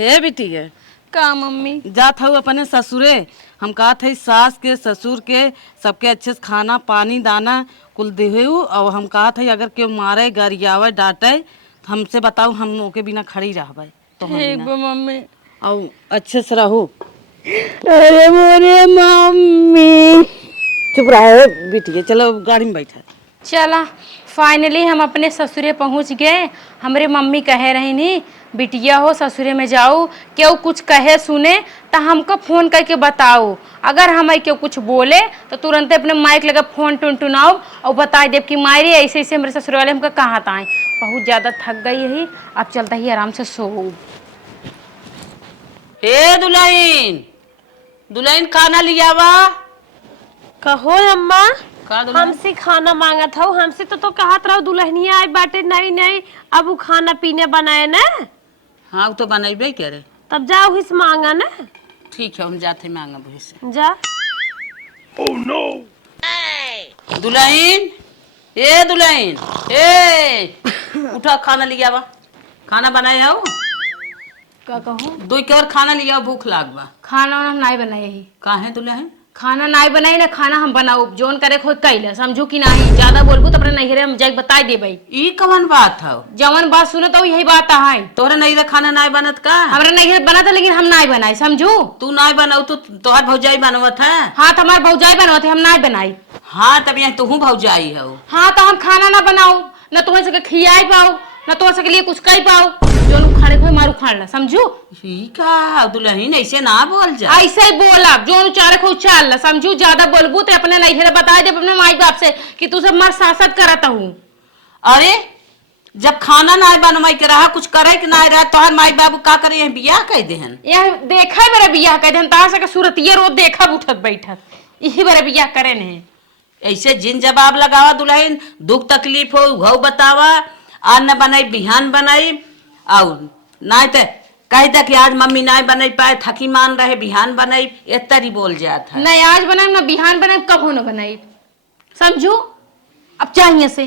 हे बेटी है का मम्मी जात हूँ अपने ससुरे। हम कहा थे सास के ससुर के सबके अच्छे से खाना पानी दाना कुल देहू। और हम कहा थे अगर क्यों मारे गरियावे डांटे तो हमसे बताओ, हम ओके बिना खड़ी रहबे तो हम ठीक बिना बा मम्मी। और अच्छे से रहो। अरे मोरे मम्मी। चुप रहे बेटी, चलो गाड़ी में बैठा। चला फाइनली हम अपने ससुरे पहुंच गए। हमरे मम्मी कहे रही नी बिटिया हो ससुरे में जाओ, क्यों कुछ कहे सुने तो हमको फोन करके बताओ। अगर हमें क्यों कुछ बोले तो तुरंत अपने माइक लगा फोन टुनटुनाओ और बता दे कि मायरे ऐसे ऐसे मेरे ससुर वाले हमको कहाँ आए। बहुत ज़्यादा थक गई है, अब चलता ही आराम से सो। ए दुल्हन, दुल्हन खाना लिया वा। कहो अम्मा, का दुल्हन? हमसे खाना मांगा था। हमसे तो कहत रहो दुल्हनिया आई बाटे। नहीं नहीं, अब वो खाना पीने बनाए ना। हाँ वो तो बनेबे करे। तब जाओ हिस मांगा ना। ठीक है हम जाते मांगा वही से। जा। दुल्हन, ए दुल्हन, ए उठा खाना लिया वा। खाना बनाए हो? क्या कहूँ? दो के और खाना लिया, भूख लागबा। खाना हम नहीं बनाए ही। काहे दुल्हन? खाना नहीं बनाई ना, खाना हम बनाओ जोन करे खुद कैला, समझू कि नहीं। ज्यादा बोलबू तो अपने नैहरे हम जाके बता देबे। ई कवन बात है? जवन बात सुनो तो यही बात है। तोहरे नहीं रे खाना नहीं बनत का? हमारे नैहरे बना था लेकिन हम नहीं बनाई, समझू। तू नहीं बनाऊ तो तोहर भौजाई बनवत है। हाँ तो हमारे भौजाई बनवाते, हम नहीं बनाई। हाँ तब यहाँ तू भौजाई हो। हाँ तो हम खाना ना बनाओ, न तुम्हें सके खियाई पाओ, न तुम्हें सके लिए कुछ कही पाओ। जोन उखाड़े को मारू उखाड़ ला, समझू। ठीक है दुल्हन, ऐसे ना बोल जा। ऐसे ही बोला, जोन उचारे को उचार ला, समझू। ज्यादा बोलबू तो अपने नैहरे बता दे अपने माई बाप से कि तू सब मर सासत करता हूँ। अरे जब खाना ना बनवाई के रहा, कुछ करे कि ना रहा, तोहर माई बाबू का करे हैं बियाह कह देहन। यह देखा है मेरा बियाह कह दे, तार सके सूरत ये रोज देखा उठत बैठत, यही मेरा बियाह करे ने। ऐसे जिन जवाब लगावा दुल्हन, दुख तकलीफ हो घऊ बतावा। आज न बनाई बिहान बनाई, और ना तो कह दे कि आज मम्मी ना बनाई पाए, थकी मान रहे बिहान बनाई, इतनी बोल जात है। नहीं आज बनाए ना बिहान बनाए, कब न बनाई, समझू। अब चाहिए से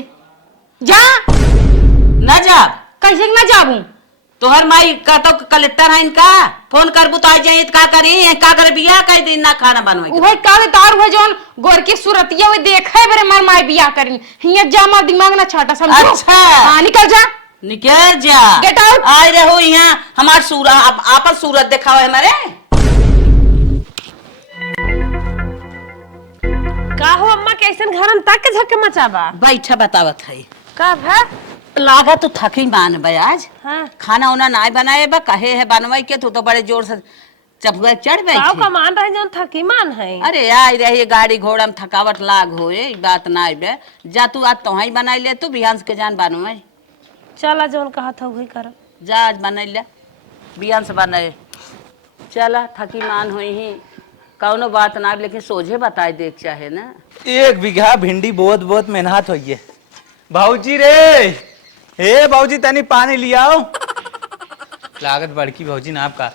जा न जा। कैसे ना जाबू? तोहर माई कहतो कलेक्टर है इनका, फोन करबू तो आ जाइए का करी का करे बियाह कह दिन ना खाना बनवाई। उहे काले तार हुए जोन गोर की सूरतिया हुए देखे मेरे मर माई बियाह करी। हिया जामा दिमाग ना छाटा, समझो। अच्छा हाँ निकल जा, निकल जा। Get out. आए रहो यहाँ हमार सूरत, आपन सूरत दिखाओ हमारे। का हो अम्मा, कैसन घर हम तक के झक्के मचाबा? बैठा बतावत है। का भा? लागा तो थकी मान बे आज। हाँ। खाना उना ना बनाए बा, कहे है बनवाई के तू तो बड़े जोर से चढ़ का बैठे। मान रहे जौन थकी मान है। अरे आई रही गाड़ी घोड़ा में थकावट लाग हो, बात ना बे। जा तू आज तो ही बनाई ले, तू बिहान के जान बनवाई। चला जौन कहा था वही कर। जा आज बनाई ले, बिहान से बनाए। चला थकी मान हुई ही, कौनो बात ना, लेकिन सोझे बताए देख चाहे ना। 1 बीघा भिंडी बहुत बहुत मेहनत होई है। भाऊजी रे, हे भाऊजी तनी पानी लियाओ। लागत बड़की भाऊजी ना आपका।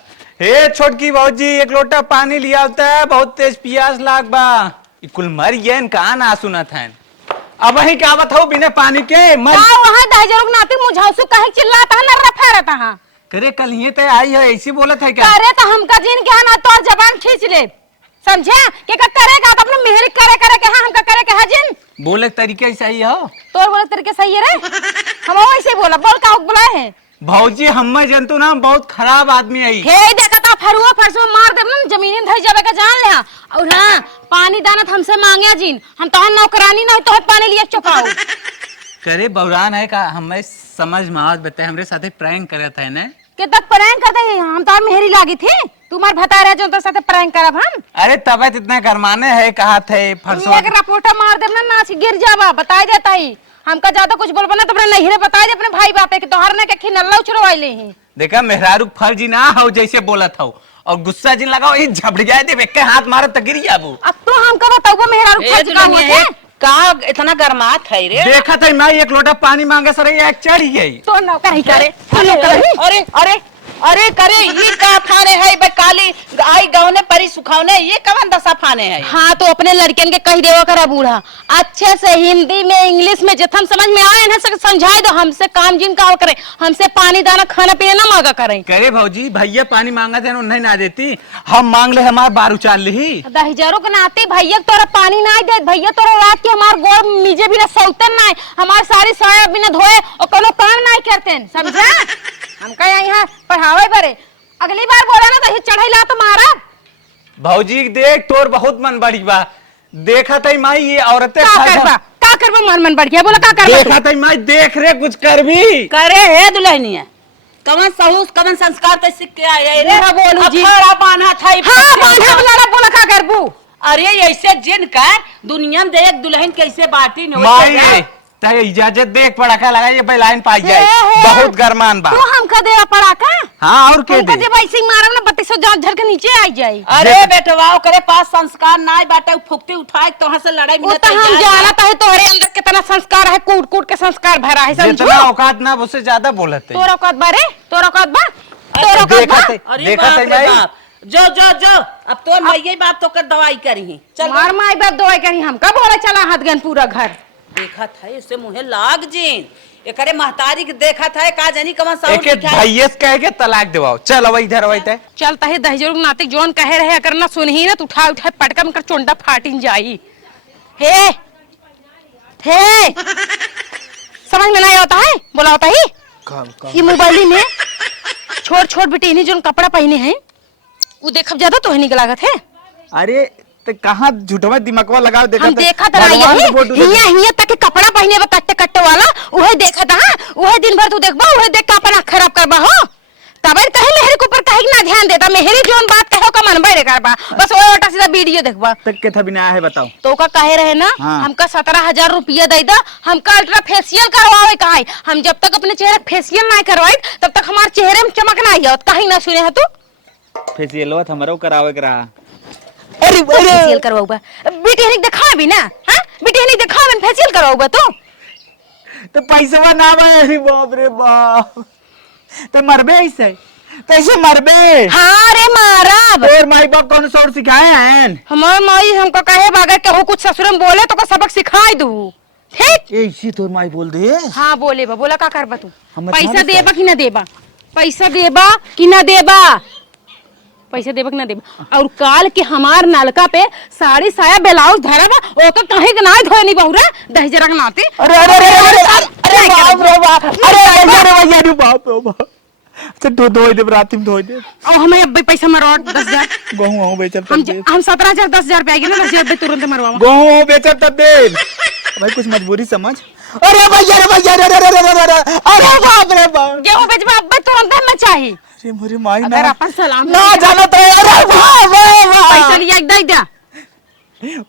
हे छोटकी भाऊजी 1 लोटा पानी लिया होता है, बहुत तेज प्यास लाग बा। कुल मर गए कहा ना सुनत है। अब वही क्या बताओ बिना पानी के मर। वहाँ दहजरुक नाती मुझाउसु कहे चिल्लाता है, न रफा रहता है। करे कल ये तो आई है, ऐसी बोलत है क्या? करे तो हमका जिन के ना तो जबान खींच ले, समझे? के का करेगा तो अपने मेहर करे करे के हां हमका करे के हाजिन। बोले तरीके सही हो। तोर बोले तरीके सही है रे। हम वैसे बोला, बोल का बुलाए है। भाऊजी हम जंतु ना बहुत खराब आदमी आई। हे देखा था फरुआ फरसो मार दे ना, जमीन धई जावे का जान ले। और हां पानी दाना हमसे मांगे जिन, हम तो नौकरानी नहीं तो पानी लिए चुकाओ। करे बौरान है का, हमें समझ में आवत बते हमरे साथे प्रैंक करत है ना। के तक प्रैंक करते हैं हम, तो मेहरी लागी थी तुम्हार बता रहे जो तो साथे प्रैंक करब हम। अरे तबीयत इतना गरमाने है कहा थे फरसों। एक रपोटा मार दे ना, नाच गिर जावा, बता देता ही। हमका ज्यादा कुछ बोलबा ना तो अपने नहिरे बता दे अपने भाई बापे के, तोहर ने के खिनल्ला उचरवाइले ही। देखा मेहरारू फर्जी ना हो जैसे बोलत हो, और गुस्सा जिन लगाओ ये झपड़ जाए दे के हाथ मारे तो गिर जाबू। अब तो हमका बताओ मेहरारू फर्ज का होते का इतना गरमात है रे? देखा था मैं 1 लोटा पानी मांगे सर एक चढ़ गई। तो नौकर ही करे। अरे अरे अरे करे ये का फाने है बे काली आई गौने परी सुखावने ये कवन दशा फाने है। हाँ तो अपने लड़कियन के कही देवा करा बूढ़ा अच्छे से हिंदी में इंग्लिश में जथन समझ में आए ना समझाए दो। हमसे काम जिन का करे, हमसे पानी दाना खाना पीना ना मांगा करें। करे भौजी भैया पानी मांगा थे उन्हें ना देती, हम मांग ले हमार बारू चाल ली 10,000 के नाते भैया तोरा पानी ना दे, भैया तोरा रात के हमार गोड़ मीजे बिना सौतन ना हमार सारी साया बिना धोए और कोनो काम नहीं करते समझा। हमका यहाँ पढ़ावे बरे अगली बार बोला ना तो चढ़ैला तो मारा। भौजी देख तोर बहुत मन बड़ी बा, देखा तई माई ये औरतें का करबा मन मन बढ़ गया बोला का करबा देखा तई माई देख रे कुछ कर भी करे है दुल्हनिया कवन सहूस कवन संस्कार ते सीख के आए रे। बोलू जी अखाड़ा बांधा था हां बांधा वाला बोला का करबू। अरे ऐसे जिन का दुनिया में देख दुल्हन कैसे बाटी न माई तय इजाजत देख पड़ा का लगा ये लाइन पाई जाए बहुत गरमान बा। तू हमका देवा पड़ा का? हां और के दे जब ऐसे मारम ना 3200 जान झर के नीचे आ जाई। अरे बेटवा करे पास संस्कार नाय बाटे फुकती उठाए तो से लड़ाई में तो हम जाना तो है तोरे अंदर कितना संस्कार है, कूट कूट के संस्कार भरा है समझो। जितना औकात ना उससे ज्यादा बोलते तोरा औकात बारे तोरा औकात बा तोरा औकात बा। अरे देखा बाप रे भाई बाप जो जो जो अब तो मैये बाप तो कर दवाई करी चल मार माई बाप दवाई करी हम कब बोला चला हाथ गन पूरा घर देखा था इससे मुहे लाग जीन एकरे महतारी के देखा था का जानी कवन साउंड एक भैयस कह के तलाक देवाओ चल अब इधर वैते चलता है 10,000 नाते जोन कहे रहे करना सुनही ना तो उठा उठा पटका में कर चोंडा फाटिन जाई। हे हे समझ में नहीं आता है बोला होता है ये मोबाइल में छोड़ छोड़ बेटी ने जोन कपड़ा पहने हैं वो देखब ज्यादा तो है निकल लागत है। अरे तो कहां झूठवा दिमागवा लगाओ देखा हम देखा था हिया हिया तक कपड़ा पहने बा कट्टे कट्टे वाला उहे देखा था उहे दिन भर तू देखबा उहे देख के अपन आँख खराब करबा हो तब कहे मेहरी के ऊपर कहे ना ध्यान देता मेहरी जोन बात कहो का मन बैरे करबा बस वो ओटा सीधा वीडियो देखबा तक के था बिना है बताओ तो का कहे रहे ना हमका 17,000 रुपया दे दा हमका अल्ट्रा फेशियल करवावे का है। हम जब तक अपने चेहरे फेशियल ना करवाई तब तक हमारे चेहरे में चमक ना आई कहीं ना सुने है तू फेशियल हमारा करावे के रहा। अरे फेशियल करवाऊबा बेटी ने दिखा भी ना हां बेटी ने दिखा मन फेशियल करवाऊबा तो पैसा ना अरे बाप रे बाप तो मरबे ऐसे कैसे मरबे। हाँ रे मारब और माई बाप कौन सा और सिखाए हैं हमार माई हमको कहे बागर के हो कुछ ससुर में बोले तो का सबक सिखाई दू ठीक ऐसी तो माई बोल दे। हाँ बोले बा बोला का करबा तू पैसा तुम्हारे देबा कि ना देबा पैसा देबा कि ना देबा पैसा देबा कि ना देबा और काल के हमार नलका पे साड़ी साया ब्लाउज धरा बा ओके कहीं के ना धोए नहीं बहुरा 10,000 के नाते। अरे अरे अरे अरे बाप रे बाप अरे अरे बाप रे बाप अच्छा दो दो दे रात में धो दे और हमें अब पैसा मरवा 10,000 गहूं हो बेचब हम 17,000 10,000 पे आएगी ना 10,000 तुरंत मरवा गहूं हो बेचब तब दे भाई कुछ मजबूरी समझ। अरे भैया रे भैया अरे बाप रे बाप गेहूं बेचबा अब तुरंत में चाहिए। अरे मोरे माई अगर अपन सलाम ना जानो तो अरे बाप पैसा लिया दे दे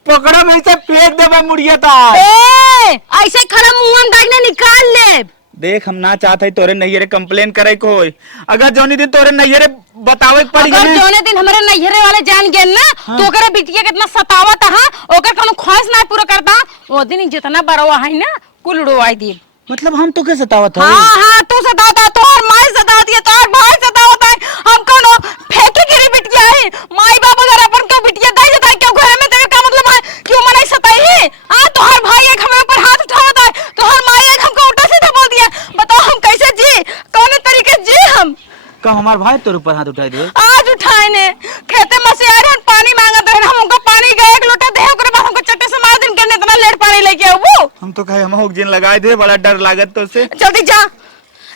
पकड़ो में से फेंक देबे मुड़िया ता ए ऐसे खड़ा मुंह में दागने निकाल ले। देख हम ना चाहते तोरे नैयरे कंप्लेन करे कोई अगर जोनी दिन तोरे नैयरे बतावे पड़ी अगर जोने दिन हमारे नैहरे वाले जान गए ना तो ओकरे बिटिया कितना सतावत हां ओकर कोनो ख्वाहिश ना पूरा करता ओ दिन जितना बरवा है ना कुल उड़वाई दी। मतलब हम तो कैसे सतावत है। हां हां तू सतावत है तोर माई सतावत है तोर भाई सतावत है हम कोनो फेंके गिरी बिटिया है माई बाप अगर अपन के बिटिया दे देता क्यों घर में तेरे का मतलब है क्यों मनाई सताई है। हां तोहर भाई एक हमें ऊपर हाथ उठावत है तोहर माई एक हमको उल्टा सीधा बोल दिया बताओ हम कैसे जी कौन तरीके जी हम का हमार भाई तोर ऊपर हाथ उठाई दे आज उठाए ने खेते में से आ रहे पानी मांगत रहे हम उनको पानी का एक लोटा दे ओकरे बाद हमको चट्टे से मार दिन के इतना लेट पानी लेके आओ हम तो कहे हम होक जिन लगाए दे बड़ा डर लागत तो से जल्दी जा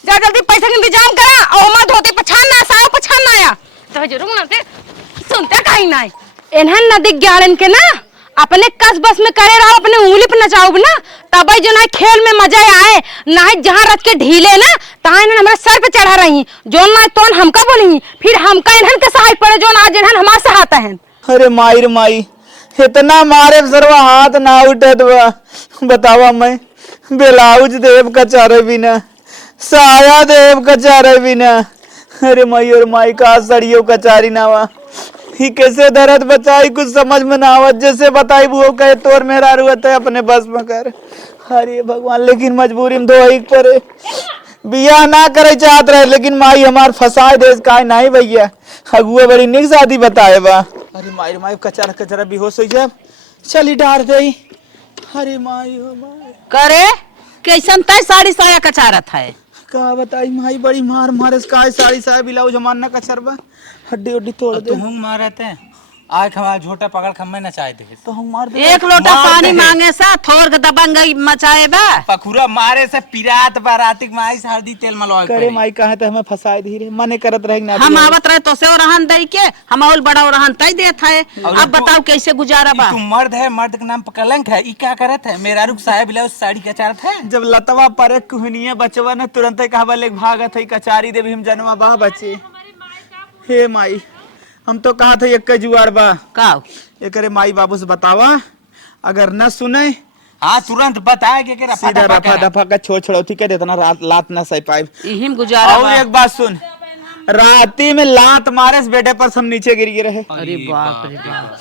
जा जल्दी पैसा का इंतजाम करा और मत धोते पछान ना साव पछान ना आया तो जरूर ना सुनते कहीं ना एनहन नदी ग्यारन के ना अपने कस बस में करे रहो अपने उंगली पे नचाओ ना तब जो ना खेल में मजा आए ना जहाँ रख के ढीले ना तहाँ इन्हन हमारे सर पे चढ़ा रही जो ना तो हमका बोली फिर हमका इन्हन के सहाय पड़े जो आज इन्हन हमारे सहाता है। अरे माई रे माई इतना मारे सरवा हाथ ना उठत बा बतावा मैं ब्लाउज देव कचारे बिना साया देव कचारे बिना अरे माई और माई का सड़ियो कचारी नावा ही कैसे दर्द बचाई कुछ समझ में ना आवत जैसे बताई वो कहे तोर मेहरा रुआ है अपने बस में कर। अरे भगवान लेकिन मजबूरी में धोई पड़े बिया ना करे चाहत रहे लेकिन माई हमार फसाए दे का नहीं भैया अगुआ बड़ी निक शादी बताए बा। अरे माई माई कचरा कचरा बेहोश हो जाए चली डार दे। अरे माई हो माई करे कैसन तय साड़ी साया कचारत है का बताई माई बड़ी मार मारे का साड़ी साहब बिलाऊ जमाना कचरबा हड्डी उड्डी तोड़ दे। तुम मारते हैं आज हमारा झोटा पकड़ खम्मे नचाए दे तो हम मार दे। एक लोटा पानी मांगे सा थोड़ के दबंग मचाए बा पखुरा मारे से पिरात बारातिक माई से हल्दी तेल मलवा करे माई कहे तो हमें फसाए धीरे मने करत रहे ना हम आवत रहे तो से रहन दई के हम और बड़ा रहन तय देत है। अब बताओ कैसे गुजारा बा। तू मर्द है, मर्द का नाम पर कलंक है। ई क्या करत है? मेरा रुख साहब बिलाउ साड़ी कचारत है। जब लतवा पर कुहनिया बचवा ने तुरंत कहबा ले भागत है कचारी देवी हम जनवा बा बचे। हे माई हम तो कहा था एक जुआर बा का एकरे माई बाबू से बतावा अगर न सुने हाँ तुरंत बताए कि रफा सीधा दफा रफा करा। दफा का छोड़ छोड़ौती कर देता ना रात लात ना सही पाए। इहिम गुजारा और बा। एक बात सुन राती में लात मारे से बेटे पर सब नीचे गिर गए रहे। अरे बाप रे बाप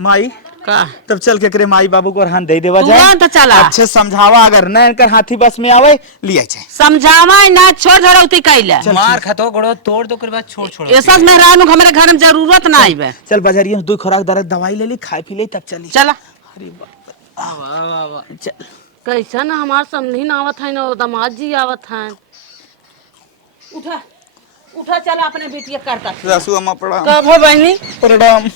माई का तब चल के करे माई बाबू को रहन दे देवा तुरंत चला। अच्छे समझावा अगर न इनकर हाथी बस में आवे लिया जाए। समझावा ना छोड़ झड़ौती कैला मार खतो गड़ो तोड़ दो के बाद छोड़ छोड़ ऐसा मेहरान हमारे घर में जरूरत ना आइबे। चल बाजारिया में 2 खुराक दर्द दवाई ले ली खाए पी ले तब चली। चला अरे बाप चल कैसन हमार समझी ना आवत है ना दामाद जी आवत है। उठा उठा चला अपने बेटिया करता रसू अम्मा प्रणाम। कब है बहनी? प्रणाम।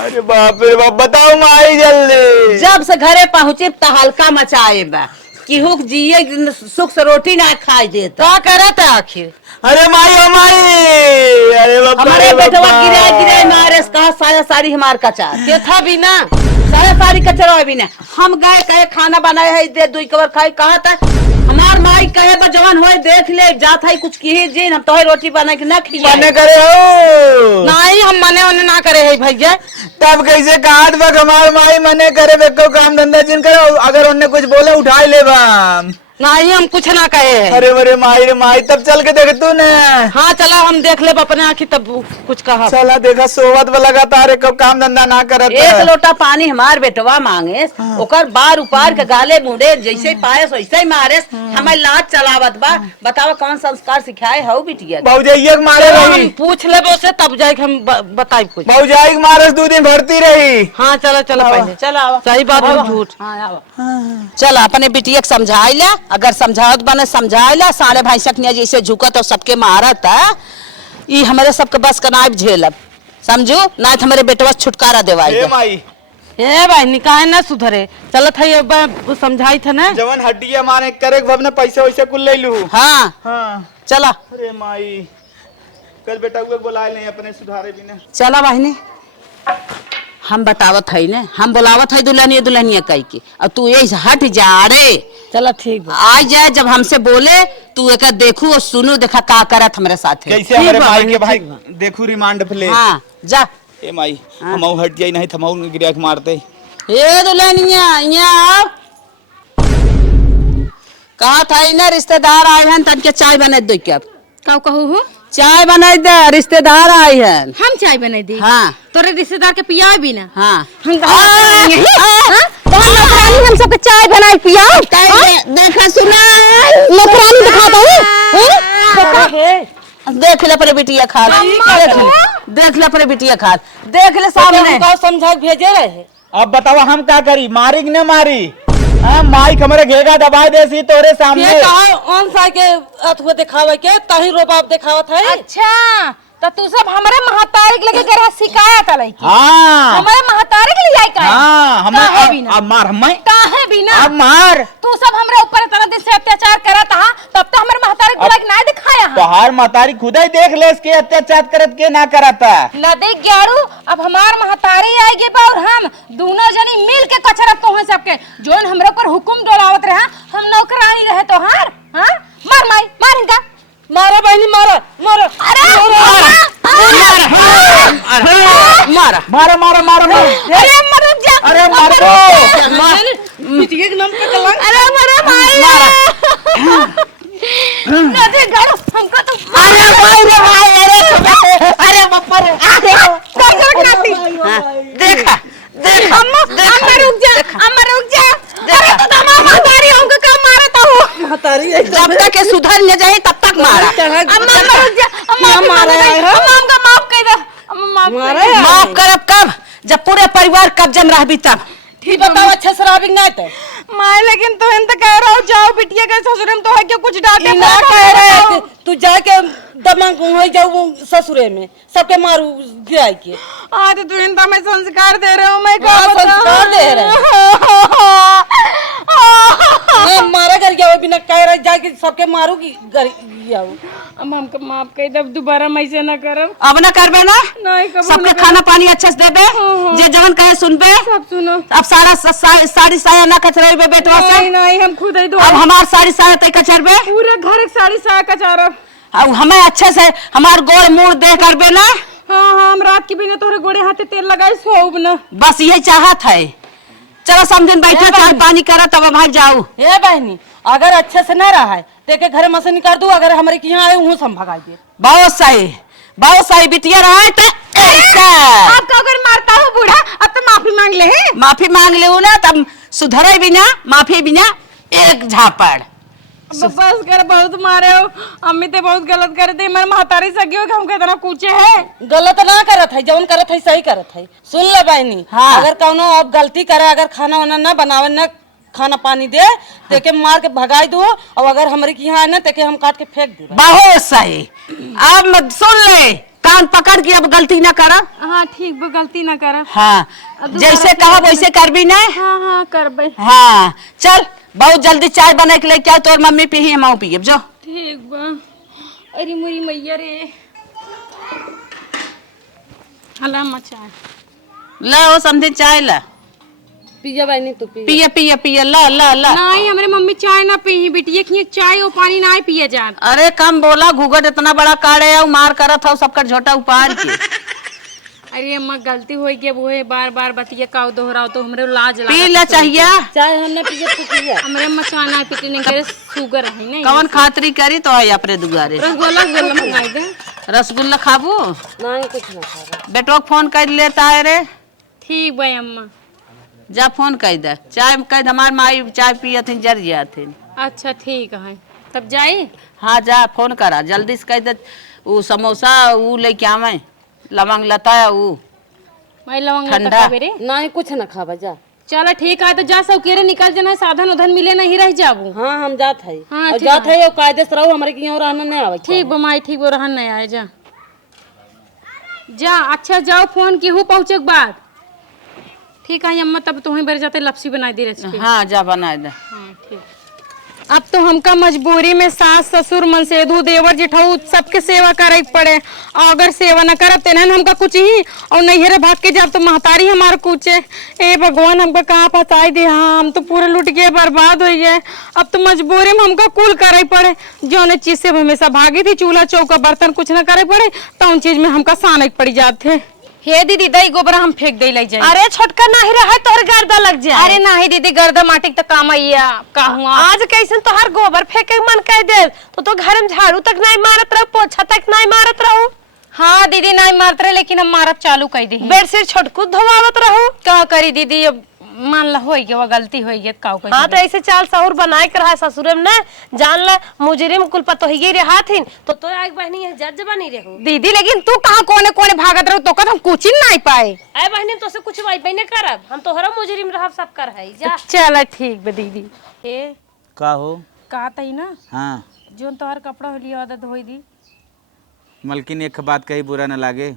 अरे बाप रे बाप बताओ माई जल्दी। जब से घरे पहुँचे तहलका मचाए बा किहुक जिए सुख से रोटी ना खाई देता का करत आखिर। अरे माई ओ माई अरे बाप हमारे बेटवा गिरे गिरे मारे कहा साया साड़ी हमार कचा के था भी ना साया साड़ी कचरा भी ना। हम गए कहे खाना बनाए है दे 2 कवर खाई कहा था हमार माई कहे बा जवान होए देख ले जात है कुछ की जिन हम तो रोटी बना के ना खिया मने करे हो नहीं हम मने उन्हें ना करे है भैया। तब कैसे कहात बा हमार माई मने करे बेको काम धंधा जिन करो अगर उन्हें कुछ बोले उठा ले बा नहीं हम कुछ ना कहे है। अरे अरे माई तब चल के देख तू ने। हाँ चला हम देख ले अपने आँखी तब कुछ कहा चला देखा सोवत में लगातार एक काम धंधा ना करत। एक लोटा पानी हमार बेटवा मांगे ओकर बार उपार के गाले मुंडे जैसे पाए वैसे ही मारे हमें लाज चलावत बा। बताओ कौन संस्कार सिखाए हो बिटिया भौजाई के मारे रही पूछ ले से तब जाके हम बताई कुछ। भौजाई के मारे 2 दिन भरती रही। हाँ चलो चलो पहले चला सही बात है झूठ। चला अपने बिटिया के समझाई ला अगर समझावत बने समझाई ला साढ़े भैंसक ने जैसे झुकत और सबके मारत है ई हमारे सबके बस का नाइब झेलब समझो ना तो हमारे बेटवा छुटकारा देवाई हे माई ए भाई निकाय ना सुधरे चलत है समझाई थे ना जवन हड्डिया माने करे भवने पैसे वैसे कुल ले लू। हाँ हाँ चला अरे माई कल बेटा हुए बुलाए नहीं अपने सुधारे भी ना। चला बहनी हम बतावत है ना हम बुलावत है दुल्हनिया दुल्हनिया कह के और तू यही हट जा रे। चलो ठीक आ जाए जब हमसे बोले तू एक देखू और सुनू देखा का करत हमारे साथ कैसे हमारे माई के भाई देखू रिमांड पे ले। हाँ जा ए माई हम हट जाई नहीं थमाऊ गिरा के मारते। ए दुल्हनिया यहाँ कहा था ना रिश्तेदार आए हैं तन के चाय बना दो क्या का कहू हो? चाय बना दे रिश्तेदार आए हैं। हम चाय बना दी हाँ तोरे रिश्तेदार के पिया भी ना हाँ हम सबके चाय बनाए पिया देखा सुना नौकरानी दिखा देख ले अपने बिटिया खा देख ले अपने बिटिया खा देख ले सामने समझा भेजे रहे। अब बताओ हम क्या करी मारी कि न मारी। माई कमरे घेगा दबाई देसी तोरे सामने ऑन सा के अथवा दिखावे के तही रोबाब दिखावत है। अच्छा तो तू सब हमारे महतारी के लेके करे शिकायत अलई की हाँ हमारे महतारी के लिए आई का हाँ हम काहे बिना? अब मार हम काहे बिना अब मार तू सब हमरे ऊपर इतना दिन से अत्याचार करत हा तब तो हमारे महतारी को लायक ना दिखाया हा तोहार महतारी खुद ही देख ले इसके अत्याचार करत के ना करता। ना देख ग्यारू अब हमार महतारी आएगी बा और हम दोनों जनी मिल के कचरा तोहे सबके जोन हमरे ऊपर हुकुम डोलावत रहा हम नौकरानी रहे तोहार हां मार माई मार इनका मारा बहनी मारा मारा मारा मारा मारा मारा अरे मर जा अरे मार दो बिटिया के नाम पे कलंक अरे मरे भाई ना दे गाड़ो हमको तो अरे भाई रे भाई अरे बाप रे देखा देखा अम्मा रुक जा अरे तो तमाम महतारी हमको कब मारा तो माफ करब कब, जब पूरे परिवार कब जम रह तब। ठीक बताओ अच्छा शराबी ना तो माँ लेकिन तो इन तो कह रहा हूँ जाओ बिटिया के ससुर में तो है क्या कुछ डांटे ना कह रहे तू जाके दमाग हो जाऊ ससुरे में सबके मारू जाए के आज तो इन तो मैं संस्कार दे रहा हूँ मैं संस्कार दे रहे मारा कर गया बिना कह रहे जाके सबके मारू की जाऊ। अब हमको माफ कर दे, दोबारा मैं ऐसे ना करब। अब ना करबे ना, नहीं कब सबके खाना पानी अच्छे से देबे, जे जवन कहे सुनबे। सब सुनो। अब साड़ी साया ना कचरेबे बेटवा से। नहीं हम खुद ही दो। अब हमार साड़ी साया तय कचरबे, पूरे घर एक साड़ी साया कचारब। अब हमें अच्छे से हमार गोड़ मुड़ दे करबे ना। हाँ हम रात की बिना तोरे गोड़े हाथे तेल लगाई सोब ना। बस यही चाहत है। चलो समझन बैठा चाय पानी करा तब भाग जाऊ। हे बहनी अगर अच्छे से ना रहा है तेके घर में से निकाल दू, अगर हमारे के यहाँ आए हूँ हम भगा दे। बहुत सही बिटिया रहा है आपका अगर मारता हूँ बूढ़ा अब तो माफी मांग ले है। माफी मांग ले ना तब सुधरे बिना माफी बिना एक झापड़। बस कर, बहुत मारे हो अम्मी ते बहुत गलत कर दी। मेरे महतारी सगी हो कि हमके इतना कूचे है। गलत ना करत है, जवन करत है सही करत है। सुन ले बहनी हाँ। अगर कौनो अब गलती करे, अगर खाना वाना ना बनावे ना खाना पानी दे तेके मार के भगाई दो, और अगर हमारे के यहाँ है ना तेके हम काट के फेंक दे। बहुत सही। अब सुन ले, कान पकड़ के अब गलती ना करा। हाँ ठीक बा, गलती ना करा। हाँ जैसे कहा वैसे कर भी ना। हाँ करबे। हाँ चल बहुत जल्दी चाय बना के लेके आओ, तोर मम्मी पी हम पिए जो। ठीक बा। अरे मुरी मैया रे हला मचा ला वो समझे चाय ला। पिया बहनी तू पिए पिए पिए ला ला ला। नहीं हमरे मम्मी चाय ना पी बिटिया की चाय और पानी ना पिए जान। अरे कम बोला, घूघट इतना बड़ा काढ़े है मार करत हो सबका झोटा उपार के। अरे अम्मा गलती हो गई, वो है बार बार बतिया काव दोहराओ तो हमरे लाज पी ले चाहिए। चाय हमने पिया तो पिया। हमरे मचाना पीते नहीं करे, शुगर है नहीं। कौन खातरी करी तो है अपने दुआरे। रसगुल्ला मंगाई दे। रसगुल्ला खाबू? नहीं कुछ ना खा। बेटो फोन कर लेता है रे। ठीक भाई अम्मा। जा फोन कर दे, चाय कह हमार माई चाय पिए थे जर गया थे। अच्छा ठीक है तब जाई। हाँ जा फोन करा जल्दी से कह दे, वो समोसा वो लेके आवे, लवंग लता है वो मैं लवंग ठंडा। खावे रे। नहीं कुछ ना खावा जा। चलो ठीक है तो जा सौकेरे निकल जाना, साधन उधन मिले नहीं रह जाबू। हाँ हम जात है। हाँ, और ठीक जात है और कायदे से रहो, हमारे के यहाँ रहना नहीं आवे। ठीक बा माई, ठीक बा रहन नहीं आए जा जा। अच्छा जाओ फोन की हूँ पहुँचे के बाद। ठीक है अम्मा तब तुम्हें बेर जाते लपसी बनाई दी रेसिपी। हाँ जा बना दे। हाँ ठीक। अब तो हमका मजबूरी में सास ससुर मनसेधु देवर जेठाऊ सबके सेवा करे पड़े, और अगर सेवा न करब तेन हमका कुछ ही, और नैहरे भाग के जब तो महतारी हमार कुचे। ए भगवान हमका कहाँ फंसाई दे। हाँ हम तो पूरे लुट गए, बर्बाद हो गए। अब तो मजबूरी में हमका कुल करे पड़े, जो चीज से हमेशा भागी थी, चूल्हा चौका बर्तन कुछ न करे पड़े, तो उन चीज में हमका सानक पड़ी जाते। हे दीदी दही गोबर हम फेंक दे ले जाए। अरे छोटका नहीं रहा तोहर गर्दा लग जाए। अरे नहीं दीदी गर्दा माटी तो काम आइया का हुआ। आज कैसन तोहर गोबर फेंके के मन कह दे तो घर में झाड़ू तक नहीं मारत रहो, पोछा तक नहीं मारत रहो। हाँ दीदी नहीं मारत रहे, लेकिन हम मारत चालू कर दी। बेडशीट छोटकू धोवावत रहो। क्या करी दीदी, अब मान ला हो गया, वो गलती हो गई का। हाँ तो ऐसे चाल सहूर बनाए के रहा ससुरे में न जान ला मुजरिम कुल पतो ही रहा थी तो आग बहनी है जज बनी रहो। दीदी लेकिन तू कहाँ कोने कोने भागत रहो तो हम कुछ नहीं पाए। अरे बहनी तो से कुछ वाई बहने करब, हम तोहरा मुजरिम रहब सब कर है जा। चल ठीक बे दीदी। ए का हो? कहा तई ना हाँ जो तोहर कपड़ा होली आदत धोई दी। मलकिन एक बात कही बुरा न लागे,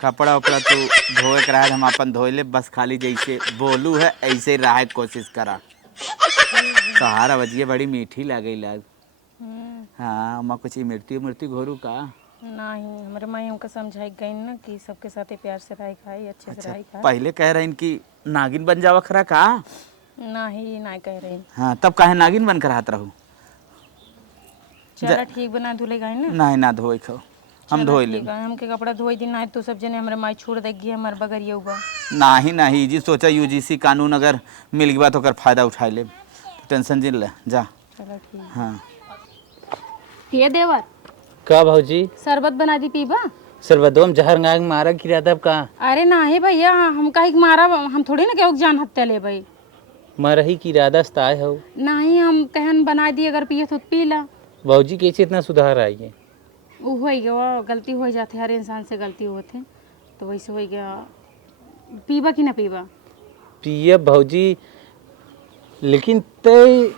कपड़ा उपड़ा तो धोए के रहा हम अपन धोए ले, बस खाली जैसे बोलू है ऐसे रहा कोशिश करा। सहारा बजिए बड़ी मीठी लागे लाग। हाँ माँ कुछ मृत्यु घोरू का नहीं, हमारे माई हमको समझाई गई ना कि सबके साथ प्यार से रही खाई, अच्छे से रही खाई। पहले कह रहे कि नागिन बन जावा खरा का? नहीं कह रही। हाँ तब काहे नागिन बन कर हाथ रहू? चलो ठीक बना धुले गए ना। नहीं ना धोए खो, हम धोए ले। हमके कपड़ा धोई दिन ना तो सब जने हमारे माई छोड़ देगी हमारे बगैर ये हुआ। नहीं जी सोचा यूजीसी कानून अगर मिल गया तो कर फायदा उठा ले, टेंशन जिन ले जा। चलो ठीक। हाँ ये देवर का भाजी शरबत बना दी पीबा? सर्वदोम जहर गाग मारा गिरा तब का? अरे नहीं भैया हम कहीं मारा, हम थोड़ी ना क्या जान हत्या ले भाई। मरही की इरादा स्ताय हो? नहीं हम कहन बना दी, अगर पिए तो पी ला। भाजी कैसे इतना सुधार आई है? वो हो गया, गलती हो जाती, हर इंसान से गलती होती, तो वैसे हो गया। पीबा कि ना पीबा? पिए भौजी, लेकिन ते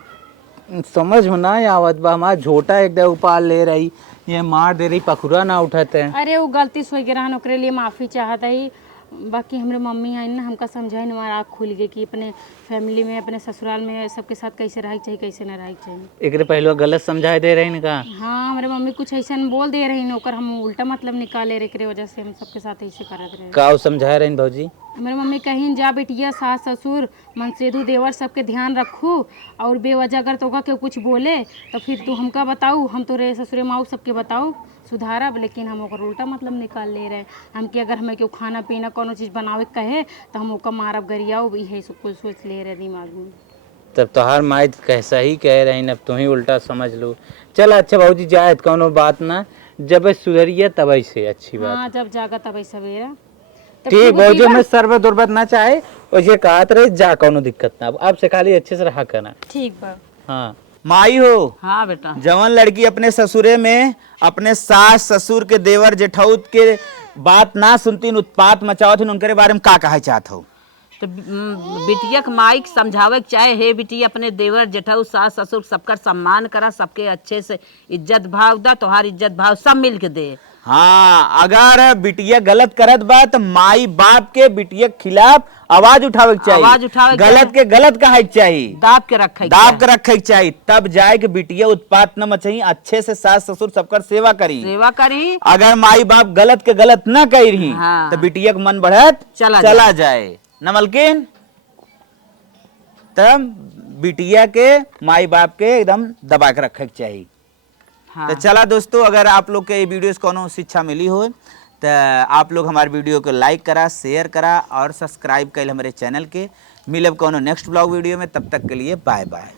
समझ में ना आवत बा, हमारा झोटा एकदम उपाल ले रही, ये मार दे रही, पखुरा ना उठाते। अरे वो गलती से हो गया, ओकरे लिए माफ़ी चाहता ही। बाकी हमारे मम्मी आई ना, हमका समझाई ना, हमारा आँख खुल गई कि अपने फैमिली में, अपने ससुराल में सबके साथ कैसे रह चाहिए, कैसे ना रह चाहिए। एक पहले गलत समझाए दे रही का। हाँ, हमारे मम्मी कुछ ऐसा बोल दे रही नौकर, हम उल्टा मतलब निकाले रहे के वजह से हम सबके साथ ऐसे करते रहे। का समझाए रही भौजी? हमारे मम्मी कहीं जा बेटिया, सास ससुर मनसेधु देवर सबके ध्यान रखू, और बेवजह अगर तोका के कुछ बोले तो फिर तू हमका बताऊ, हम तोरे ससुरे माऊ सबके बताऊ सुधारब, लेकिन हम ओकर उल्टा मतलब निकाल ले रहे। हम कि अगर हमें क्यों खाना पीना कोनो चीज़ बनावे कहे तो हम ओका मारब गरियाऊ, यही सब कुछ सोच ले रहे दिमाग में। तब तोहार माई कैसा ही कह रही, अब तू ही उल्टा समझ लो। चल अच्छा भौजी, जाए कोनो बात ना, जब सुधरिए तब ऐसे अच्छी बात। हाँ, जब जागा तब सवेरा। ठीक भौजी, मैं शरबत उर्बत ना चाहे और ये कहत रहे जा, कोनो दिक्कत ना, अब से खाली अच्छे से रहा करना। ठीक बा। हाँ माई हो। हाँ बेटा। जवन लड़की अपने ससुरे में अपने सास ससुर के देवर जेठौत के बात ना सुनतीन, उत्पात मचावत, उनके बारे में का कहा चाहत हो? तो बिटिया के माइक समझावे के चाहे, हे बिटिया अपने देवर जेठाऊ सास ससुर सबका सम्मान करा, सबके अच्छे से इज्जत भाव दा, तोहार इज्जत भाव सब मिल के दे। हाँ, अगर बिटिया गलत करत बा तो माई बाप के बिटिया के खिलाफ आवाज उठावे के चाहिए, आवाज उठावे के गलत के गलत कहे के चाहिए, दाब के रखे दाब के रखे के चाहिए, तब जाए के बिटिया उत्पात न मचाई, अच्छे से सास ससुर सबकर सेवा करी। सेवा करी। अगर माई बाप गलत के गलत न कही रही हाँ। तो बिटिया का मन बढ़त चला जाए न मलकिन। तब बिटिया के माई बाप के एकदम दबा के रखे के चाहिए। हाँ। तो चला दोस्तों, अगर आप लोग के ये वीडियो से कोनो शिक्षा मिली हो तो आप लोग हमारे वीडियो को लाइक करा, शेयर करा और सब्सक्राइब कर हमारे चैनल के। मिलब कोनो नेक्स्ट ब्लॉग वीडियो में, तब तक के लिए बाय बाय।